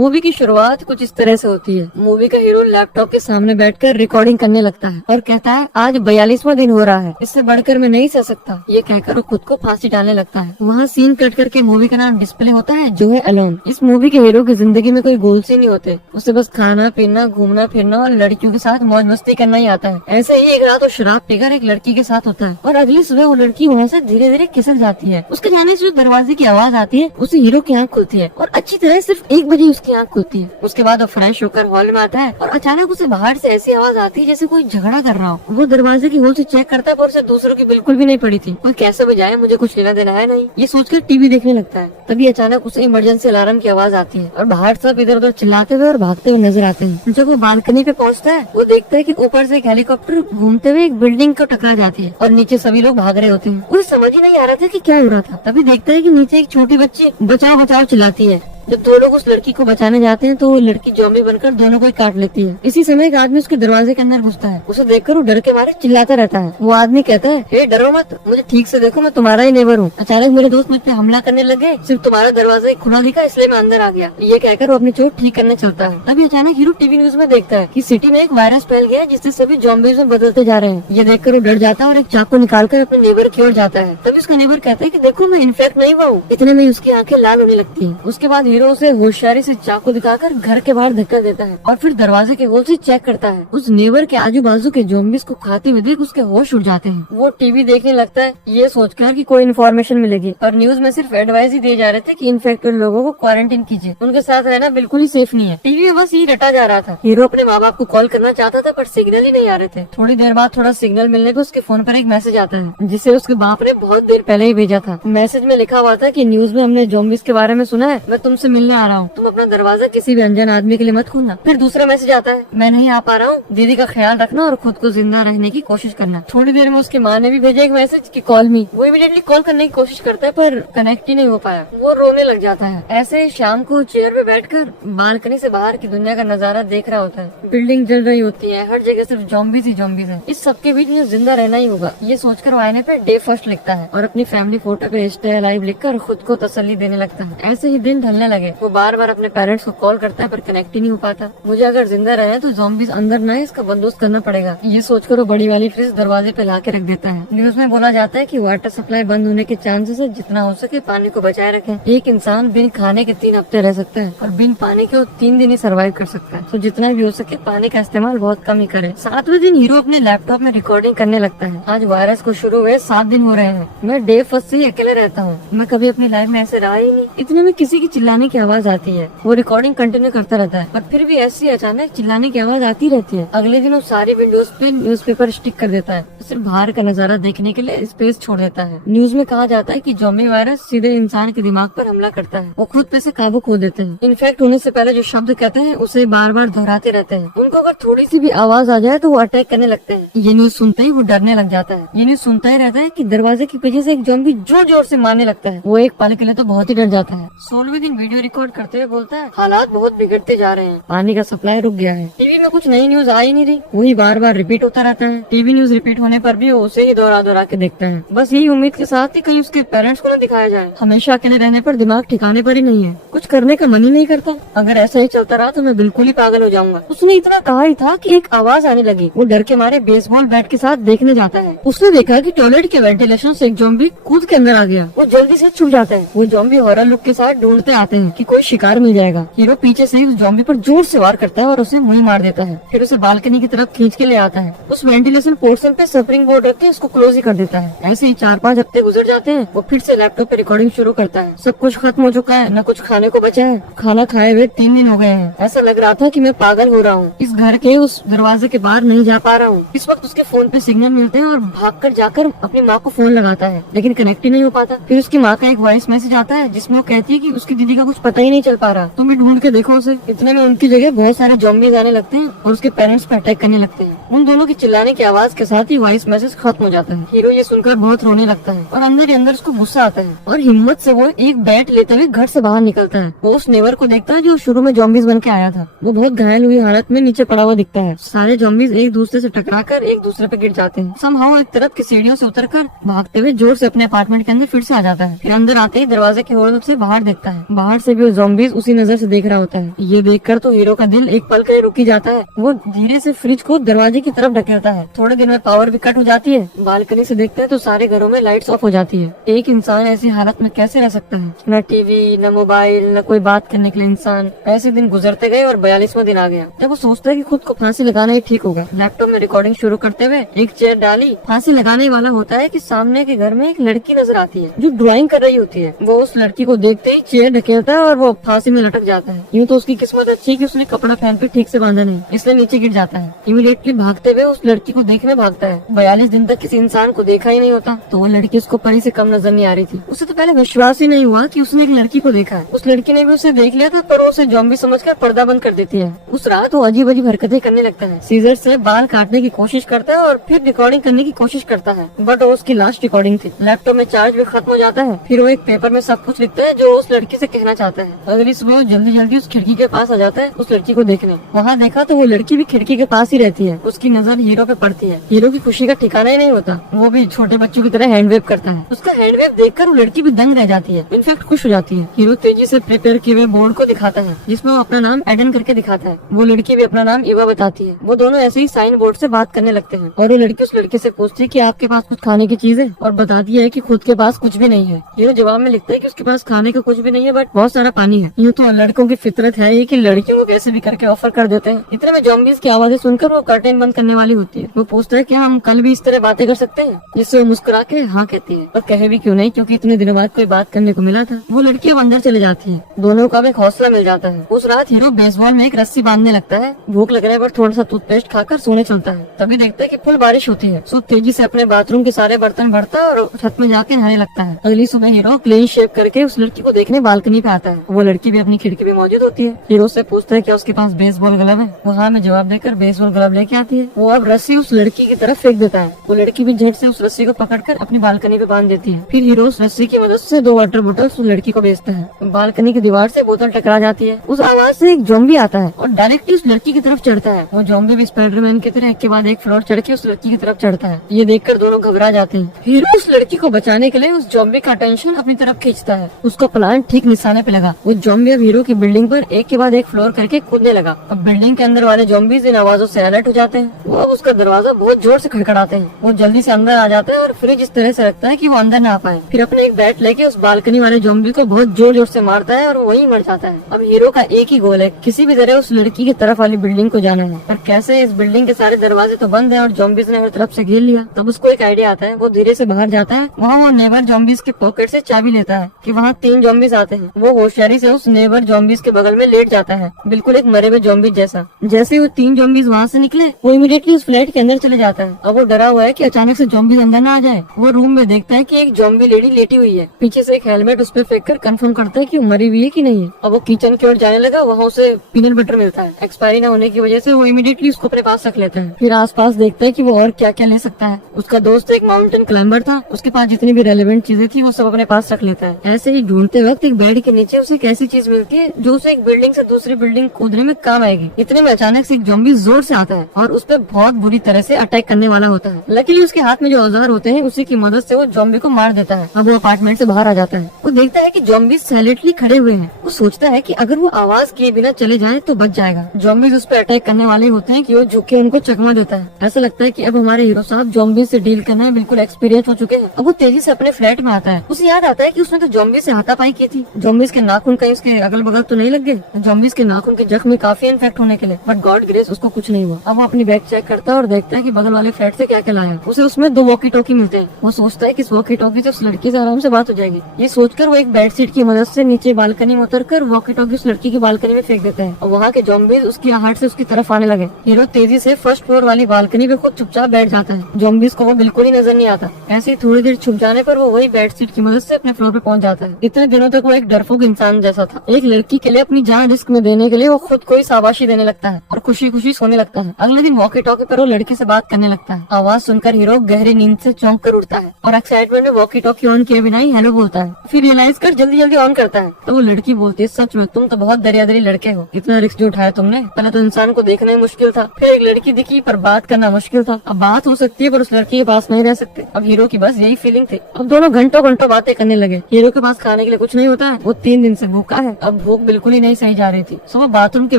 Movie की शुरुआत कुछ इस तरह से होती है। मूवी का हीरो लैपटॉप के सामने बैठकर रिकॉर्डिंग करने लगता है और कहता है आज 42वां दिन हो रहा है, इससे बढ़कर मैं नहीं सह सकता। ये कहकर वो खुद को फांसी डालने लगता है। वहाँ सीन कट करके मूवी का नाम डिस्प्ले होता है जो है अलोन। इस मूवी के हीरो की जिंदगी में कोई गोल्स ही नहीं होते, उसे बस खाना पीना घूमना फिरना और लड़कियों के साथ मौज मस्ती करना ही आता है। ऐसे ही एक रात वो शराब पीकर एक लड़की के साथ होता है और अगली सुबह वो लड़की वहाँ से धीरे धीरे खिसक जाती है। उसके जाने से जो दरवाजे की आवाज आती है उसे हीरो की आंख खुलती है और अच्छी तरह सिर्फ 1 बजे उसकी आंख खुलती है। उसके बाद वो फ्रेश होकर हॉल में आता है और अचानक उसे बाहर से ऐसी आवाज आती है जैसे कोई झगड़ा कर रहा हो। वो दरवाजे की होल से चेक करता है पर उसे दूसरों की बिल्कुल भी नहीं पड़ी थी। कोई कैसे बजाए, मुझे कुछ लेना देना है नहीं, ये सोचकर टीवी देखने लगता है। तभी अचानक उसे इमरजेंसी अलार्म की आवाज आती है और बाहर सब इधर उधर चिल्लाते हुए और भागते हुए नजर आते हैं। जब वो बालकनी पे पहुंचता है वो देखता है कि ऊपर से एक हेलीकॉप्टर घूमते हुए एक बिल्डिंग को टकरा जाती है और नीचे सभी लोग भाग रहे होते हैं। उसे समझ ही नहीं आ रहा था कि क्या हो रहा था। तभी देखता है कि नीचे एक छोटी बच्ची बचाओ बचाओ चिल्लाती है। जब दो लोग उस लड़की को बचाने जाते हैं तो वो लड़की ज़ॉम्बी बनकर दोनों को ही काट लेती है। इसी समय एक आदमी उसके दरवाजे के अंदर घुसता है। उसे देखकर वो डर के मारे चिल्लाता रहता है। वो आदमी कहता है हे डरो मत, मुझे ठीक से देखो, मैं तुम्हारा ही नेबर हूँ। अचानक मेरे दोस्त मुझ पे हमला करने लगे, सिर्फ तुम्हारा दरवाजा खुला दिखा इसलिए मैं अंदर आ गया। ये कहकर वो अपनी चोट ठीक करने चलता है। तभी अचानक हीरो टीवी न्यूज में देखता है कि सिटी में एक वायरस फैल गया है जिससे सभी ज़ॉम्बीज़ में बदलते जा रहे हैं। ये देखकर वो डर जाता है और एक चाकू निकालकर अपने नेबर की ओर जाता है। तभी उसका नेबर कहता है कि देखो मैं इन्फेक्ट नहीं हुआ हूँ। इतने में उसकी आंखें लाल होने लगती है। उसके बाद हीरो उसे होशियारी से चाकू दिखाकर घर के बाहर धक्का देता है और फिर दरवाजे के होल से चेक करता है। उस नेबर के आजू बाजू के ज़ॉम्बीज़ को खाते हुए देख उसके होश उड़ जाते हैं। वो टीवी देखने लगता है ये सोचकर कि कोई इन्फॉर्मेशन मिलेगी, और न्यूज में सिर्फ एडवाइस ही दिए जा रहे थे कि इन्फेक्टेड लोगों को क्वारंटाइन कीजिए, उनके साथ रहना बिल्कुल ही सेफ नहीं है। टीवी में बस ये रटा जा रहा था। हीरो अपने माँ बाप को कॉल करना चाहता था पर सिग्नल ही नहीं आ रहे थे। थोड़ी देर बाद थोड़ा सिग्नल मिलने पर उसके फोन पर एक मैसेज आता है जिसे उसके बाप ने बहुत देर पहले ही भेजा था। मैसेज में लिखा हुआ था कि न्यूज में हमने ज़ॉम्बीज़ के बारे में सुना है, मैं तुमसे मिलने आ रहा हूँ, तुम अपना दरवाजा किसी भी अनजान आदमी के लिए मत खोलना। फिर दूसरा मैसेज आता है मैं नहीं आ पा रहा हूँ, दीदी का ख्याल रखना और खुद को जिंदा रहने की कोशिश करना। थोड़ी देर में उसकी माँ ने भी भेजा एक मैसेज कि कॉल मी। वो इमीडिएटली कॉल करने की कोशिश करता है पर कनेक्ट ही नहीं हो पाया। वो रोने लग जाता है। ऐसे शाम को चेयर पे बैठकर बालकनी से बाहर की दुनिया का नजारा देख रहा होता है। बिल्डिंग जल रही होती है, हर जगह सिर्फ ज़ॉम्बीज़ ही ज़ॉम्बीज़ है। इस सबके बीच में जिंदा रहना ही होगा, ये सोचकर वो आईने पे डे फर्स्ट लिखता है और अपनी फैमिली फोटो पे स्टे अलाइव लिखकर खुद को तसल्ली देने लगता है। ऐसे ही दिन ढलने लगे। वो बार बार अपने पेरेंट्स को कॉल करता है पर कनेक्ट ही नहीं हो पाता। मुझे अगर जिंदा रहे तो ज़ॉम्बीज़ अंदर न आए, इसका बंदोबस्त करना पड़ेगा। ये सोचकर वो बड़ी वाली फ्रिज दरवाजे पे ला के रख देता है। न्यूज में बोला जाता है कि वाटर सप्लाई बंद होने के चांसेस है, जितना हो सके पानी को बचाए रखें। एक इंसान बिन खाने के 3 हफ्ते रह सकता है और बिन पानी के वो 3 दिन ही सर्वाइव कर सकता है। तो जितना भी हो सके पानी का इस्तेमाल बहुत कम ही करे। 7वें दिन हीरो अपने लैपटॉप में रिकॉर्डिंग करने लगता है। आज वायरस को शुरू हुए 7 दिन हो रहे हैं। मैं डे फर्स्ट से ही अकेले रहता हूँ, मैं कभी अपनी लाइफ में ऐसे रहा ही नहीं। इतने में किसी की चिल्लाने की आवाज आती है। वो रिकॉर्डिंग कंटिन्यू करता रहता है पर फिर भी ऐसी अचानक चिल्लाने की आवाज आती रहती है। अगले दिन वो सारी विंडोज पे न्यूज़पेपर स्टिक कर देता है, सिर्फ बाहर का नजारा देखने के लिए स्पेस छोड़ देता है। न्यूज में कहा जाता है कि ज़ॉम्बी वायरस सीधे इंसान के दिमाग पर हमला करता है। वो खुद पे से काबू खो देते हैं। इन्फेक्ट होने से पहले जो शब्द कहते हैं उसे बार बार दोहराते रहते हैं। उनको अगर थोड़ी सी भी आवाज आ जाए तो वो अटैक करने लगते हैं। ये न्यूज सुनते ही वो डरने लग जाता है। ये न्यूज सुनता ही रहता है कि दरवाजे की वजह से एक ज़ॉम्बी जोर जोर से मारने लगता है। वो एक पल के लिए तो बहुत ही डर जाता है। 16वें दिन वीडियो रिकॉर्ड करते हुए बोलता है हालात बहुत बिगड़ते जा रहे हैं, पानी का सप्लाई रुक गया है। टीवी में कुछ नई न्यूज आ ही नहीं रही, वही बार बार रिपीट होता रहता है। टीवी न्यूज रिपीट होने पर भी वो उसे ही दोहरा दोहरा के देखता है, बस यही उम्मीद के साथ ही कहीं उसके पेरेंट्स को न दिखाया जाए। हमेशा अकेले रहने पर दिमाग ठिकाने पर ही नहीं है, कुछ करने का मन ही नहीं करता। अगर ऐसा ही चलता रहा तो मैं बिल्कुल ही पागल हो जाऊंगा। उसने इतना कहा ही था कि एक आवाज आने लगी। वो डर के मारे बेसबॉल बैट के साथ देखने जाता है। उसने देखा कि टॉयलेट के वेंटिलेशन से एक ज़ॉम्बी कूद के अंदर आ गया। वो जल्दी से छुप जाता है। वो ज़ॉम्बी हॉरर लुक के साथ ढूंढते आते हैं कि कोई शिकार मिल जाएगा। हीरो पीछे से उस ज़ॉम्बी पर जोर से वार करता है और उसे मुंह मार देता है। फिर उसे बालकनी की तरफ खींच के ले आता है। उस वेंटिलेशन पोर्शन पे सफरिंग बोर्ड रख के उसको क्लोज ही कर देता है। ऐसे ही 4-5 हफ्ते गुजर जाते हैं। वो फिर से लैपटॉप पे रिकॉर्डिंग शुरू करता है। सब कुछ खत्म हो चुका है, न कुछ खाने को बचा है। खाना खाए हुए 3 दिन हो गए हैं। ऐसा लग रहा था कि मैं पागल हो रहा हूँ। इस घर के उस दरवाजे के बाहर नहीं जा पा रहा हूँ। इस वक्त उसके फोन पे सिग्नल मिलते हैं और भागकर जाकर अपनी माँ को फोन लगाता है, लेकिन कनेक्ट ही नहीं हो पाता। फिर उसकी माँ का एक वॉइस मैसेज आता है जिसमें वो कहती है कि उसकी दीदी का कुछ पता ही नहीं चल पा रहा, तुम भी ढूंढ के देखो उसे। इतने में उनकी जगह बहुत सारे ज़ॉम्बीज़ आने लगते हैं और उसके पेरेंट्स पे अटैक करने लगते हैं। उन दोनों की चिल्लाने की आवाज के साथ ही वॉइस मैसेज खत्म हो जाता है। हीरो ये सुनकर बहुत रोने लगता है और अंदर ही अंदर उसको गुस्सा आता है और हिम्मत से वो एक बैट लेते हुए घर से बाहर निकलता है। वो उस नेबर को देखता है जो शुरू में ज़ॉम्बीज़ बन के आया था। वो बहुत घायल हुई हालत में नीचे पड़ा हुआ दिखता है। सारे ज़ॉम्बीज़ एक दूसरे से टकराकर एक दूसरे पे गिर जाते हैं। समहाउ एक तरफ की सीढ़ियों से उतरकर भागते हुए जोर से अपने अपार्टमेंट के अंदर फिर से आ जाता है। फिर अंदर आते ही दरवाजे के होल से बाहर देखता है। बाहर से भी वो ज़ॉम्बीज उसी नजर से देख रहा होता है। ये देखकर तो हीरो का दिल एक पल के लिए रुक ही जाता है। वो धीरे से फ्रिज को दरवाजे की तरफ ढकेलता है। थोड़े दिन में पावर भी कट हो जाती है। बालकनी से देखते हैं तो सारे घरों में लाइट्स ऑफ हो जाती है। एक इंसान ऐसी हालत में कैसे रह सकता है? न टीवी, न मोबाइल, न कोई बात करने के लिए इंसान। ऐसे दिन गुजरते गए और 42वां दिन आ गया। जब वो सोचता है कि खुद को फांसी लगाना ही ठीक होगा, लैपटॉप में रिकॉर्डिंग शुरू करते हुए एक चेयर डाली। फांसी लगाने वाला होता है कि सामने के घर में एक लड़की नजर आती है जो ड्राइंग कर रही होती है। वो उस लड़की को देखते ही चेयर ढकेलता है और वो फांसी में लटक जाता है। यूँ तो उसकी किस्मत अच्छी कि उसने कपड़ा पहन के ठीक से बांधा नहीं, इसलिए नीचे गिर जाता है। इमीडिएटली भागते हुए उस लड़की को देखने भागता है। 42 दिन तक किसी इंसान को देखा ही नहीं होता, तो वो लड़की उसको परी से कम नजर नहीं आ रही थी। उसे तो पहले विश्वास ही नहीं हुआ कि उसने एक लड़की को देखा है। उस लड़की ने भी उसे देख लिया था, पर वो उसे ज़ॉम्बी समझकर पर्दा बंद कर देती है। उस रात वो अजीब अजीब हरकतें करने लगता है। सीजर से बाल काटने की कोशिश करता है और फिर रिकॉर्डिंग करने की कोशिश करता है, बट वो उसकी लास्ट रिकॉर्डिंग थी। लैपटॉप में चार्ज भी खत्म हो जाता है। फिर वो एक पेपर में सब कुछ लिखता है जो उस लड़की से कहना चाहता है। अगली सुबह वो जल्दी जल्दी उस खिड़की के पास आ जाता है उस लड़की को देखने। वहाँ देखा तो वो लड़की भी खिड़की के पास ही रहती है। उसकी नजर हीरो पे पड़ती है। हीरो की खुशी का ठिकाना ही नहीं होता। वो भी छोटे बच्चों की तरह हैंड वेव करता है। उसका हैंड वेव देखकर वो लड़की भी दंग रह जाती है, इनफैक्ट खुश हो जाती है। हीरो तेजी से प्रिपेयर किए हुए बोर्ड को दिखाता है जिसमें वो अपना नाम एडन करके दिखाता है। वो लड़की भी अपना नाम इवा बताती है। वो दोनों ऐसे ही साइन बोर्ड से बात करने लगते हैं और वो लड़की उस लड़के से पूछती है कि आपके पास कुछ खाने की चीज है, और बताती है कि खुद के पास कुछ भी नहीं है। हीरो जवाब में लिखता है कि उसके पास खाने का कुछ भी नहीं है, बट बहुत सारा पानी है। यूँ तो लड़कों की फितरत है ये कि लड़कियों को कैसे भी करके ऑफर कर देते हैं। इतने में ज़ॉम्बीज की आवाजें सुनकर वो कर्टेन बंद करने वाली होती है। वो पूछता है कि हम कल भी इस तरह बातें कर सकते हैं, जिससे वो मुस्कुरा के हाँ कहती है, और कहे भी क्यों नहीं, क्योंकि इतने दिनों बाद कोई बात करने को मिला था। वो लड़की अब अंदर चले जाती है। दोनों का एक हौसला मिल जाता है। उस रात हीरो बेसबॉल में एक रस्सी बांधने लगता है। भूख लगने पर थोड़ा सा टूथपेस्ट खाकर सोने चलता है। तभी देखता है कि फुल बारिश होती है। सो तेजी से अपने बाथरूम के सारे बर्तन भरता है और छत में जाके नहाने लगता है। अगली सुबह हीरो क्लीन शेव करके उस लड़की को देखने बालकनी पे आता है। वो लड़की भी अपनी खिड़की पे मौजूद होती है। हीरो से पूछता है कि उसके पास बेसबॉल ग्लव है। वो हाँ में जवाब देकर बेसबॉल ग्लव लेके आती है। वो अब रस्सी उस लड़की की तरफ फेंक देता है। वो लड़की भी झट से उस रस्सी को पकड़कर अपनी बालकनी पे बांध देती है। फिर हीरो उस रस्सी की मदद से 2 वाटर बोतल उस लड़की को बेचता है। बालकनी की दीवार से बोतल टकरा जाती है। उस आवाज से एक ज़ॉम्बी आता है और डायरेक्टली उस लड़की की तरफ चढ़ता है। वो ज़ॉम्बी भी स्पाइडरमैन की तरह एक के बाद एक फ्लोर चढ़ के उस लड़की की तरफ चढ़ता है। ये देखकर दोनों घबरा जाते हैं। हीरो उस लड़की को बचाने के लिए उस ज़ॉम्बी का अटेंशन अपनी तरफ खींचता है। उसका प्लान ठीक निशाने पे लगा। वो ज़ॉम्बी अब हीरो की बिल्डिंग पर एक के बाद एक फ्लोर करके कूदने लगा। अब बिल्डिंग के अंदर वाले ज़ॉम्बीज इन आवाजों से अलर्ट हो जाते हैं। वो अब उसका दरवाजा बहुत जोर से खड़खड़ाते हैं। वो जल्दी से अंदर आ जाता है और फ्रिज इस तरह से रखता है कि वो अंदर ना आ पाए। फिर अपने एक बैट लेके उस बालकनी वाले ज़ॉम्बी को बहुत जोर जोर से मारता है और वो वहीं मर जाता है। अब हीरो का एक ही गोल है, किसी भी तरह उस लड़की की तरफ वाली बिल्डिंग को जाना है। पर कैसे? इस बिल्डिंग के सारे दरवाजे तो बंद है और ज़ॉम्बीज ने हर तरफ से घेर लिया। तब उसको एक आइडिया आता है। वो धीरे से बाहर जाता है। वहाँ वो नेबर ज़ॉम्बीज के पॉकेट से चाबी लेता है कि वहाँ 3 ज़ॉम्बीज आते हैं। वो होशियारी से उस नेबर ज़ॉम्बीज के बगल में लेट जाता है, बिल्कुल एक मरे हुए ज़ॉम्बी जैसा। जैसे वो 3 ज़ॉम्बीज वहाँ से निकले, वो इमीडिएटली उस फ्लैट के अंदर चले जाता है। अब वो डरा हुआ है कि अचानक से ज़ॉम्बीज अंदर ना आ जाए। वो रूम में देखता है कि एक ज़ॉम्बी लेडी लेटी हुई है। पीछे से एक हेलमेट उस पर फेंक कर कंफर्म करता है कि वो मरी हुई है कि नहीं है। अब वो किचन की ओर जाने लगा। वहाँ उसे पीनट बटर मिलता है। एक्सपायरी न होने की वजह से वो इमीडिएटली उसको अपने पास रख लेता है। फिर आसपास देखता है कि वो और क्या क्या ले सकता है। उसका दोस्त एक माउंटेन क्लाइंबर था। उसके पास जितनी भी रेलेवेंट चीजें थी वो सब अपने पास रख लेता है। ऐसे ही ढूंढते वक्त एक बेड के नीचे उसे एक ऐसी चीज मिलती है जो उसे एक बिल्डिंग से दूसरी बिल्डिंग कूदने में काम आएगी। इतने में अचानक से एक ज़ॉम्बी जोर से आता है और उस पर बहुत बुरी तरह से अटैक करने वाला होता है। लकीली उसके हाथ में जो औजार होते हैं उसी की मदद से वो ज़ॉम्बी को मार देता है। अब वो अपार्टमेंट से बाहर आ जाता है। वो देखता है कि ज़ॉम्बी साइलेंटली खड़े हुए हैं। वो सोचता है कि अगर वो आवाज किए बिना चले जाए तो बच जाएगा। ज़ॉम्बीज उस पर अटैक करने वाले होते हैं कि वो झुक के उनको चकमा देता है। ऐसा लगता है कि अब हमारे हीरो साहब ज़ॉम्बी से डील करने में बिल्कुल एक्सपीरियंस हो चुके हैं। अब वो तेजी से अपने फ्लैट में आता है। उसे याद आता है कि उसने तो ज़ॉम्बी से हाथापाई की थी। ज़ॉम्बीज के नाखून कहीं उसके अगल बगल तो नहीं लग गए। ज़ॉम्बीज के नाखून के जख्म काफी इन्फेक्ट होने के लिए, बट गॉड ग्रेस उसको कुछ नहीं हुआ। अब वो अपनी बैग चेक करता है और देखता है कि बगल वाले फ्लैट से क्या क्या लाया। उसे उसमें 2 वॉकी टॉकी मिलते हैं। वो सोचता है कि इस वॉकी टॉकी से उस लड़की से आराम से बात हो जाएगी। ये सोचकर वो एक बेडशीट की मदद से नीचे बालकनी में उतरकर वॉकी टॉकी उस लड़की की बालकनी में फेंक देते हैं और वहाँ के ज़ॉम्बीज उसकी आहट से उसकी तरफ आने लगे। हीरो तेजी से फर्स्ट फ्लोर वाली बालकनी पे खुद चुपचाप बैठ जाता है। ज़ॉम्बीज को वो बिल्कुल ही नजर नहीं आता। ऐसे ही थोड़ी देर छुप जाने पर वो वही बेडशीट की मदद से अपने फ्लोर पे पहुंच जाता है। इतने दिनों तक वो एक डरपोक इंसान जैसा था। एक लड़की के लिए अपनी जान रिस्क में देने के लिए वो खुद को ही शाबाशी देने लगता है और खुशी खुशी सोने लगता है। अगले दिन वॉकी टॉकी पर वो लड़की से बात करने लगता है। आवाज सुनकर हीरो गहरी नींद से चौंक कर उठता है और एक्साइटमेंट में वॉकी टॉकी ऑन किए बिना ही हेलो बोलता है। फिर रियलाइज कर जल्दी जल्दी ऑन करता है तो वो लड़की बोलती है, सच में तुम तो बहुत दरियादरी लड़के हो। इतना रिस्क जो उठाया तुमने। पहले तो इंसान को देखना ही मुश्किल था, फिर एक लड़की दिखी पर बात करना मुश्किल था। अब बात हो सकती है पर उस लड़की के पास नहीं रह सकते। अब हीरो की बस यही फीलिंग थी। अब दोनों घंटों घंटों बातें करने लगे। हीरो के पास खाने के लिए कुछ नहीं होता है। वो 3 दिन से भूखा है। अब भूख बिल्कुल ही नहीं सही जा रही थी। सुबह बाथरूम के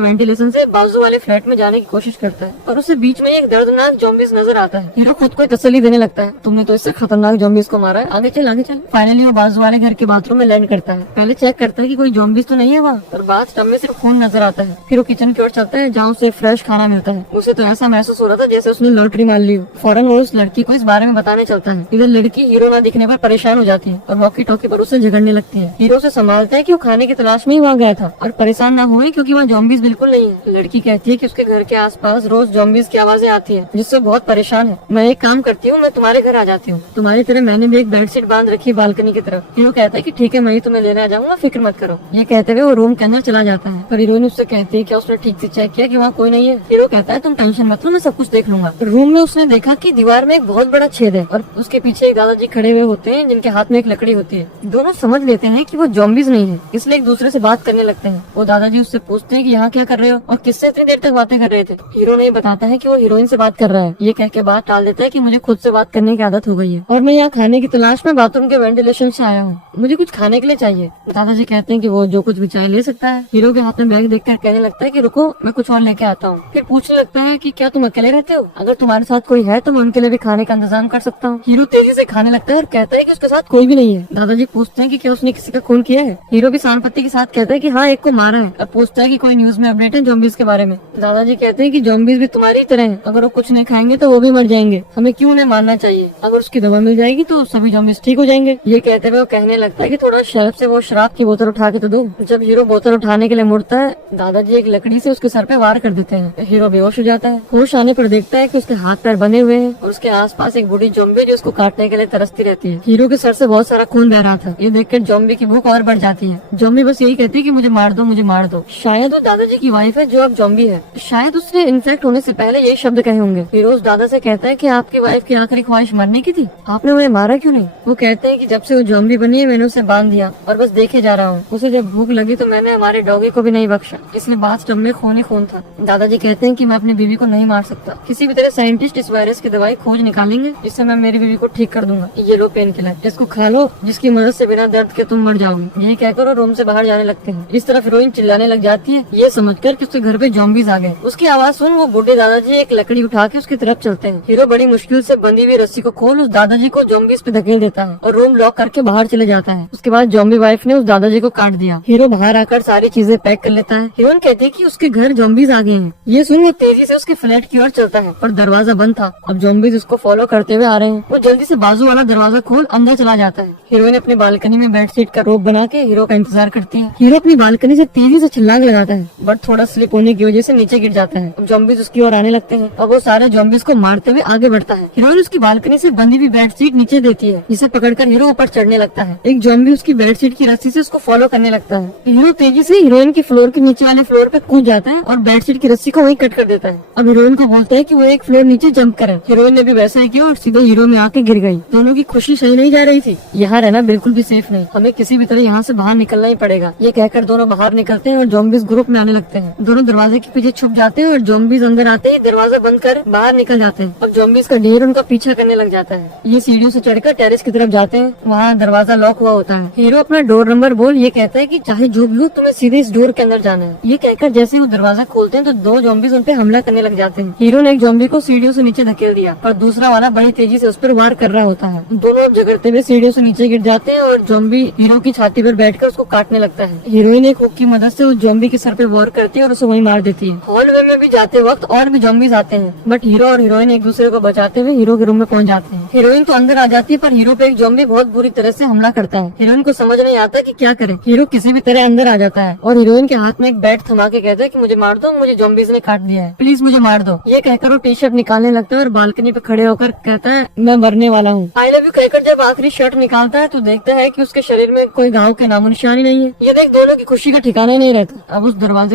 वेंटिलेशन से बाजू वाले फ्लैट में जाने की कोशिश करता है और उसे बीच में एक दर्दनाक जॉम्बीज नजर आता है। हीरो खुद को तसल्ली देने लगता है, तुमने तो इससे खतरनाक जॉम्बीज को मारा है, आगे चल आगे चल। फाइनली वो बाजू वाले घर के बाथरूम में लैंड करता है। पहले चेक करता है कि कोई जॉम्बीज तो नहीं है वहाँ, और बाथ टब में सिर्फ खून नजर आता है। फिर वो किचन की ओर चलता है जहाँ उसे फ्रेश खाना मिलता है। उसे तो ऐसा महसूस हो रहा था जैसे उसने लॉटरी मार ली हो। फौरन वो उस लड़की को इस बारे में बताने चलता है। इधर लड़की हीरो ना दिखने पर परेशान हो जाती है और वॉकी टॉकी पर उसे झगड़ने लगती है। हीरो से संभालता है कि वो खाने की तलाश में ही वहाँ गया था और परेशान ना हुए क्योंकि वहाँ जॉम्बीज बिल्कुल नहीं है। लड़की कहती है कि उसके घर के आसपास रोज जॉम्बीज की आवाजें आती है, जिससे बहुत परेशान है। मैं एक काम करती हूँ, मैं तुम्हारे घर आ जाती हूँ, तुम्हारी तरह मैंने भी एक बेडशीट बांध रखी है बालकनी की तरफ। हीरो कहता है कि ठीक है, मैं ही तुम्हें लेने आ जाऊंगा, फिक्र मत करो। ये कहते हुए वो रूम के अंदर चला जाता है, पर हीरोइन उससे कहती है कि उसने ठीक से चेक किया कि वहाँ कोई नहीं है। हीरो कहता है तुम टेंशन मत लो, मैं सब कुछ देख लूंगा। रूम में उसने देखा कि दीवार में एक बहुत बड़ा छेद है और उसके पीछे एक दादाजी खड़े हुए होते हैं जिनके हाथ में एक लकड़ी होती है। दोनों समझ लेते हैं कि वो जॉम्बीज नहीं है, इसलिए एक दूसरे से बात करने लगते हैं। वो दादाजी उससे पूछते हैं कि यहाँ क्या कर रहे हो और किससे इतनी देर तक बातें कर रहे थे। हीरो ने बताता है कि वो हीरोइन से बात कर रहा है। ये कह के बात टाल देता है कि मुझे खुद से बात करने की आदत हो गई है और मैं यहाँ खाने की तलाश में बाथरूम के वेंटिलेशन से आया हूँ, मुझे कुछ खाने के लिए चाहिए। दादाजी कहते हैं कि वो जो कुछ भी चाहे ले सकता है। हीरो के हाथ में बैग देखकर कहने लगता है कि रुको, मैं कुछ और लेके आता हूँ। फिर पूछने लगता है कि क्या तुम अकेले रहते हो, अगर तुम्हारे साथ कोई है तो मैं उनके लिए भी खाने का इंतजाम कर सकता हूँ। हीरो तेजी से खाने लगता है और कहता है कि उसके साथ कोई भी नहीं है। दादाजी पूछते हैं कि क्या उसने किसी का खून किया है। हीरो भी शानपत्ती के साथ कहता है कि हाँ, एक को मारा है। अब पूछता है कि कोई न्यूज में अपडेट है जॉम्बीज के बारे में। दादाजी कहते हैं कि जॉम्बीज भी तुम्हारी तरह हैं, अगर वो कुछ नहीं खाएंगे तो वो भी मर जाएंगे, हमें क्यों उन्हें मारना चाहिए, अगर उसकी दवा मिल जाएगी तो सभी जॉम्बीज ठीक हो जाएंगे। ये कहते हुए वो कहने लगता है कि थोड़ा शेल्फ से वो शराब की बोतल उठा के तो दो। जब हीरो बोतल उठाने के लिए मुड़ता है, दादाजी एक लकड़ी से उसके सर पे वार कर देते हैं। हीरो बेहोश हो जाता है। होश आने पर देखता है कि उसके हाथ पैर बने हुए हैं और उसके आसपास एक बूढ़ी जॉम्बी जो उसको काटने के लिए तरसती रहती है। हीरो के सर से बहुत सारा खून बह रहा था। ये देखकर जॉम्बी की भूख और बढ़ जाती है। जॉम्बी बस यही कहती है कि मुझे मार दो, मुझे मार दो। शायद वो दादाजी की वाइफ है जो अब जॉम्बी है, शायद उसने इन्फेक्ट होने से पहले यही शब्द कहे होंगे। हीरो उस दादा से कहता है कि आपकी वाइफ की आखिरी ख्वाहिश मरने की थी, आपने उन्हें मारा क्यों नहीं। वो कहते हैं कि जब से वो जॉम्बी बनी है मैंने उसे बांध दिया और बस देखे जा रहा हूँ। उसे जब भूख लगी तो मैंने हमारे डॉगी को भी नहीं बख्शा, इसलिए बाथ टब में खून ही खून था। दादाजी कहते हैं कि मैं अपनी बीवी को नहीं मार सकता, किसी भी तरह साइंटिस्ट इस वायरस की दवाई खोज निकालेंगे जिससे मैं मेरी बीवी को ठीक कर दूंगा। ये लो पेन किलर, इसको खा लो, जिसकी मदद से बिना दर्द के तुम मर जाओगे। यही कहकर वो रूम से बाहर जाने लगते हैं। इस तरफ हीरोइन चिल्लाने लग जाती है, ये समझकर कि उसके घर पे जॉम्बीज आ गए। उसकी आवाज सुन वो बूढ़े दादाजी एक लकड़ी उठा के उसकी तरफ चलते हैं। हीरो बड़ी मुश्किल से बंधी हुई रस्सी को खोल उस दादाजी को जॉम्बीज पे धकेल देता है और रूम लॉक करके बाहर चले जाता है। उसके बाद जॉम्बी वाइफ ने उस दादाजी को काट दिया। हीरो बाहर आकर सारी चीजें पैक कर लेता है। हीरोइन कहती है कि उसके घर जॉम्बीज आ गए हैं। ये सुन वो तेजी से उसके फ्लैट की ओर चलता है पर दरवाजा बंद था। अब जॉम्बीज उसको फॉलो करते हुए आ रहे हैं। वो जल्दी से बाजू वाला दरवाजा खोल अंदर चला जाता है। हीरोइन अपनी बालकनी में बेडशीट का रोप बना के हीरो का इंतजार करती है। हीरो अपनी बालकनी से तेजी से छलांग लगाता है बट थोड़ा स्लिप होने की वजह से नीचे गिर जाता है। अब जॉम्बीज उसकी ओर आने लगते हैं। अब वो सारे जॉम्बीज को मारते हुए आगे बढ़ता है। हीरोइन उसकी बालकनी से बंधी हुई बेडशीट नीचे देती है, जिसे पकड़कर हीरो ऊपर चढ़ने लगता है। एक जॉम्बी उसकी बेडशीट की रस्सी से उसको फॉलो करने लगता है। हीरो तेजी से हीरोइन की फ्लोर के नीचे वाले फ्लोर पे कूद जाता है और बेडशीट की रस्सी को वहीं कट कर देता है। अब हीरोइन को बोलता है कि वो एक फ्लोर नीचे जंप करे। हीरोइन ने भी वैसा ही किया और सीधे हीरो में आके गिर गई। दोनों की खुशी सही नहीं जा रही थी। यहाँ रहना बिल्कुल भी सेफ नहीं, हमें किसी भी तरह यहाँ से बाहर निकलना ही पड़ेगा। ये कहकर दोनों बाहर निकलते हैं और जॉम्बीज ग्रुप में आने लगते हैं। दोनों दरवाजे के पीछे छुप जाते हैं और जॉम्बीज अंदर आते ही दरवाजा बंद कर बाहर निकल जाते हैं। अब जॉम्बीज का ढेर उनका पीछा करने लग जाता है। ये सीढ़ियों से चढ़कर टेरेस की तरफ जाते हैं। वहाँ दरवाजा लॉक हुआ होता है। हीरो अपना डोर नंबर बोल ये कहता है कि चाहे जो भी हो तुम्हें सीधे इस डोर के अंदर जाना है। ये कहकर जैसे वो दरवाजा खोलते हैं तो दो जॉम्बीज उन पे हमला करने लग जाते हैं। हीरो ने एक जॉम्बी को सीढ़ियों से नीचे धकेल दिया पर दूसरा वाला बड़ी तेजी से उस पर वार कर रहा होता है। दोनों अब झगड़ते हुए सीढ़ियों से नीचे गिर जाते हैं और जॉम्बी हीरो की छाती पर बैठकर उसको काटने लगता है। हीरोइन एक हुक की मदद से उस जॉम्बी के सर पे वार करती है और उसे वहीं मार देती है। हॉलवे में भी जाते वक्त और भी जॉम्बीज आते हैं बट हीरो और हीरोइन एक दूसरे को बचाते हुए हीरो के रूम में पहुंच जाते हैं। हीरोइन तो अंदर आ जाती है पर हीरो पे एक जॉम्बी बहुत बुरी तरह से हमला करता है। हीरोइन को समझ नहीं आता कि क्या करे। हीरो किसी भी तरह अंदर आ जाता है और हीरोइन के हाथ में एक बैट थमा के कहता है कि मुझे मार दो, मुझे जॉम्बीज ने काट दिया है, प्लीज मुझे मार दो। ये कहकर वो टी शर्ट निकालने लगता है और बालकनी पे खड़े होकर कहता है मैं मरने वाला हूँ, आई लव यू कहकर जब आखिरी शर्ट निकालता है तो देखता है कि उसके शरीर में कोई घाव के नामो निशान ही नहीं है। ये देख दोनों की खुशी का ठिकाना नहीं रहता। अब उस दरवाजे